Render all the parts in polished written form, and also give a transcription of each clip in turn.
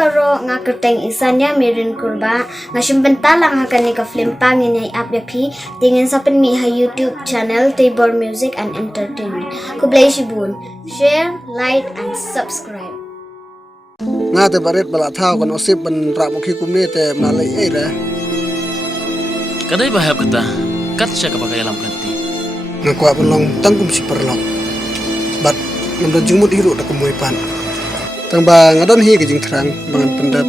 baro nga kerteng isanya mirin kurba nga syumbentalang hakan ni ka film pangin ay apyapi tingin sa penmi ha YouTube channel Tabor Music and Entertainment. Kublay shibun, share, like and subscribe. Nga te barit bala thao kan osip ban rapokhi kumne te malai ai ra. Kadai bahaya kata, kat siya kapag alam kanti. Nga kwa long tangkum si perlong. Bat namdan jumut hiru da kumui pan. Tang ba ngadon hi ke jing terang bangan pendat.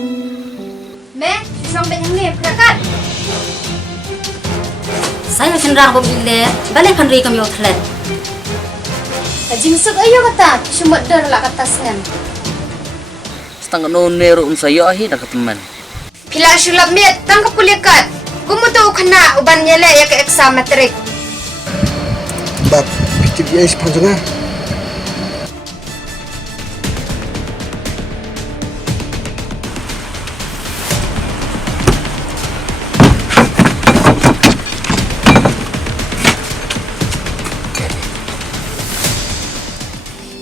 Me, song ben ni prakat. Saya cenderang bobile, balik kan kami outlet. Jingsuk ayo kata, cuma dar lah kata sengan. Setengah nonero saya ahi nak teman. Pila sulap met tangkap kulikat. Kumutu kena uban nyele ya ke eksa matrik. Bat pitip ye sepanjangnya.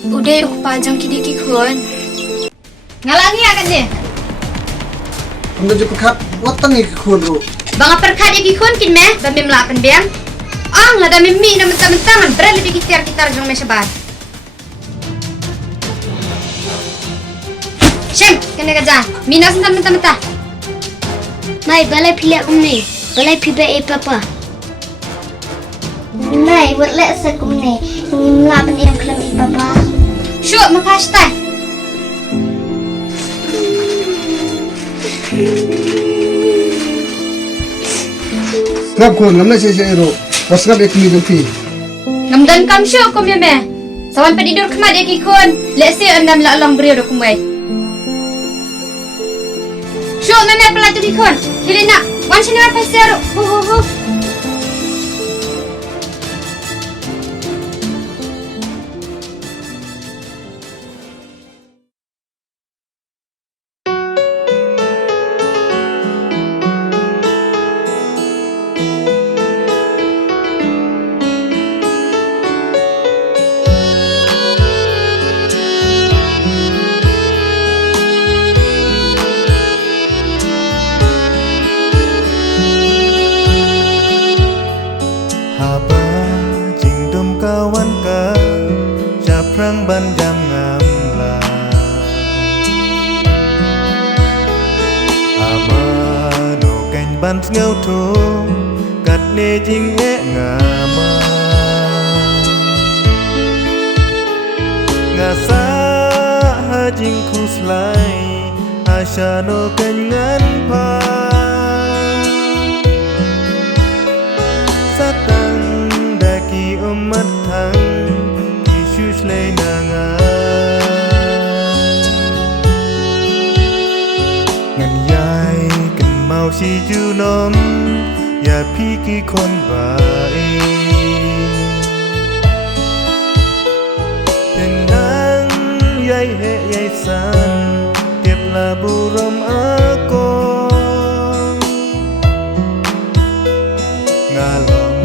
Udah yuk panjang kidiki kun. Ngalangi akan deh. Namdan je pekat watang ni khun ru. Bang perkat ya kikun kin meh, bami melapan biang. Ah, ngada mimi na mentang-mentangan berani di kitar jong mesebat. Shem, kena kerja. Mina sentan mentah-mentah. Mai balai pilih umni, balai pilih papa. Mai buat lek sekumni, melapan yang kelam papa. Syuk makasih. Ngap khun lamna se ro. Wasngap ek mi jampi. Namdan kam syuk kum ya meh. Sawan pedidur kemat ya kikun. Lek se andam la long beri do kumai. Syuk meme pelatu kikun. Hilina, wan sini apa seru. Ho. Haba jingdom kawan ka Japrang bandam ngamla Ama no kanh ban ngau thu Kat ne jing e ngama Ngasa ha jing khuslai Asha no kanh ngan pa Satang daki umat thang Yesus lay nanga Ngan yai kan mau si ju nom Ya pi ki kon bai Tenang yai he yai san Tiap labu rom ako Ngalong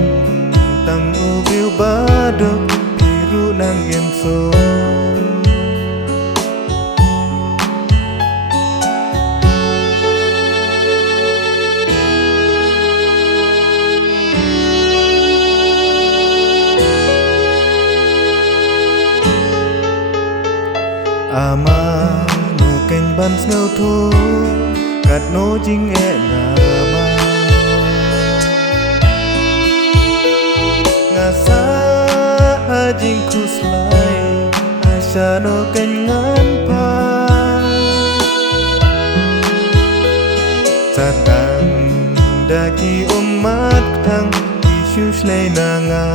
tang ubil badok biru nang yenso Ama no kanh ban ngau thu kat no jing e ngama Ngasa ajing kuslai Asya no kengan pa Satang daki umat tang Yesus lay nanga